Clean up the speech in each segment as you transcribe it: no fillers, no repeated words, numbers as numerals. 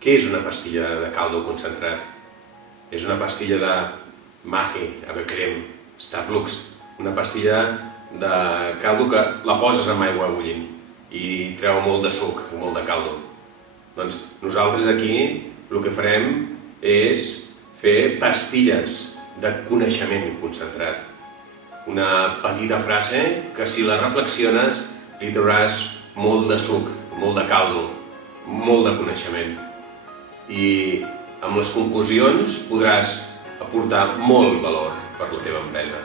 Què és una pastilla de caldo concentrat? És una pastilla de Maggi, ave creme, Starbucks, una pastilla de caldo que la poses amb aigua bullint i treu molt de suc, molt de caldo. Doncs nosaltres aquí el que farem és fer pastilles de coneixement concentrat. Una petita frase que si la reflexiones li trauràs molt de suc, molt de caldo, molt de coneixement. I amb les conclusions podràs aportar molt valor per la teva empresa.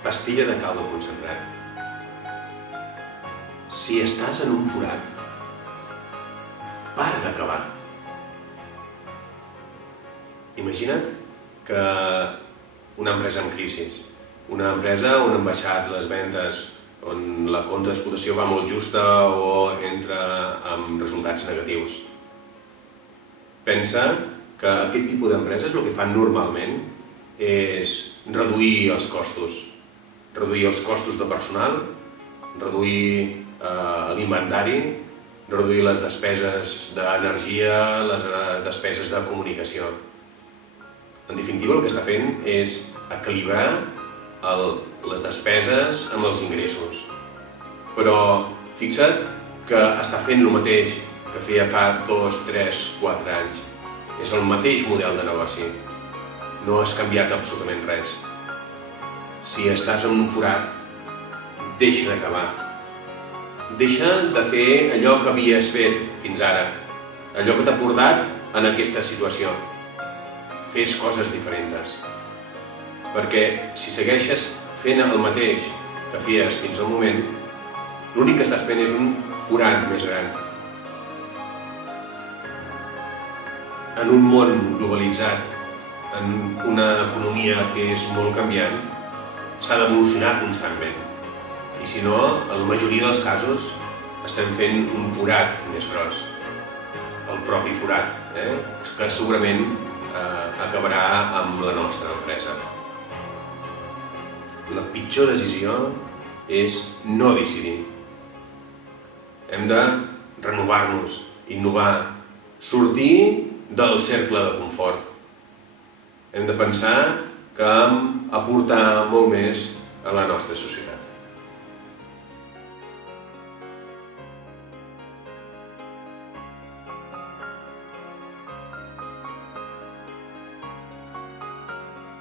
Pastilla de caldo concentrat. Si estàs en un forat, para d'acabar. Imagina't que una empresa en crisi, una empresa on han baixat les vendes, on la compta d'explotació va molt justa o entra amb resultats negatius. Pensa que aquest tipus d'empreses el que fan normalment és reduir els costos. Reduir els costos de personal, reduir l'inventari, reduir les despeses d'energia, les despeses de comunicació. En definitiva, el que està fent és equilibrar les despeses amb els ingressos. Però fixa't que està fent el mateix que feia fa 2, 3, 4 anys. És el mateix model de negoci. No has canviat absolutament res. Si estàs en un forat, deixa d'acabar. Deixa de fer allò que havies fet fins ara, allò que t'ha portat en aquesta situació. Fes coses diferents. Perquè si segueixes fent el mateix que feies fins al moment, l'únic que estàs fent és un forat més gran. En un món globalitzat, en una economia que és molt canviant, s'ha d'evolucionar constantment. I si no, en la majoria dels casos, estem fent un forat més gros. El propi forat, que segurament acabarà amb la nostra empresa. La pitjor decisió és no decidir. Hem de renovar-nos, innovar, sortir del cercle de confort. Hem de pensar que hem d'aportar molt més a la nostra societat.